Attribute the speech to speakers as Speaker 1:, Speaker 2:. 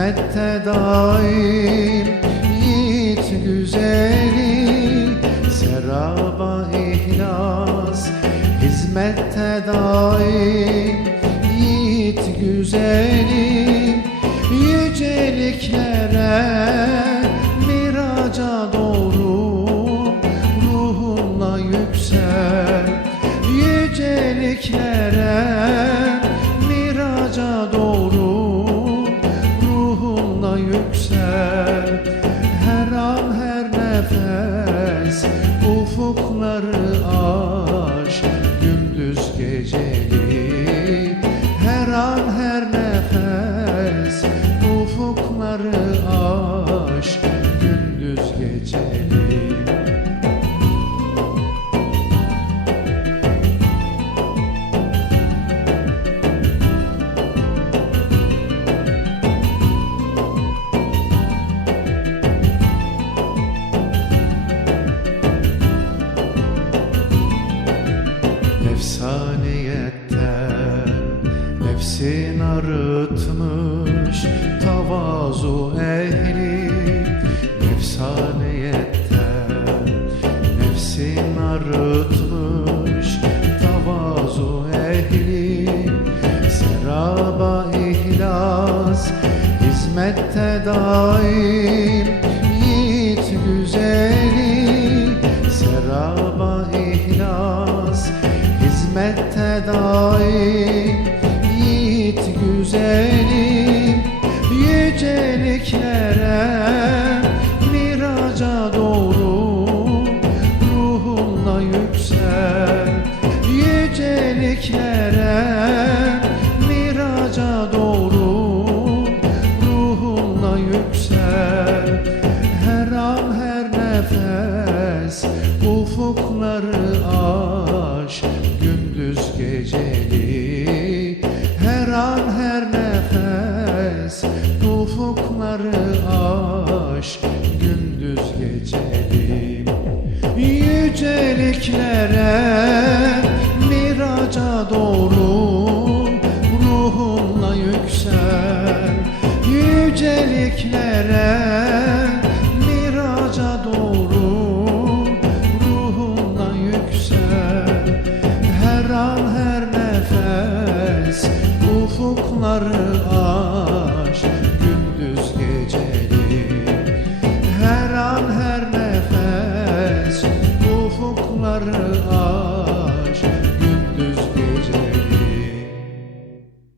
Speaker 1: hizmette daim Yiğit güzeli Seraba ihlas. Hizmette daim Yiğit güzeli Yüceliklere miraca doğru ruhunla yüksel. Yüceliklere ufukları tavazu ehli Efsaniyetten nefsin arıtmış tavazu ehli. Seraba ihlas hizmette daim Yiğit güzeli. Seraba ihlas hizmette daim Yiğit güzeli Yüceliklere miraca doğru Ruhunla yüksel. Yüceliklere miraca doğru Ruhunla yüksel. Her an her nefes ufukları aş Gündüz geceli Yüceliklere miraca doğru ruhunla yüksel. Yüceliklere var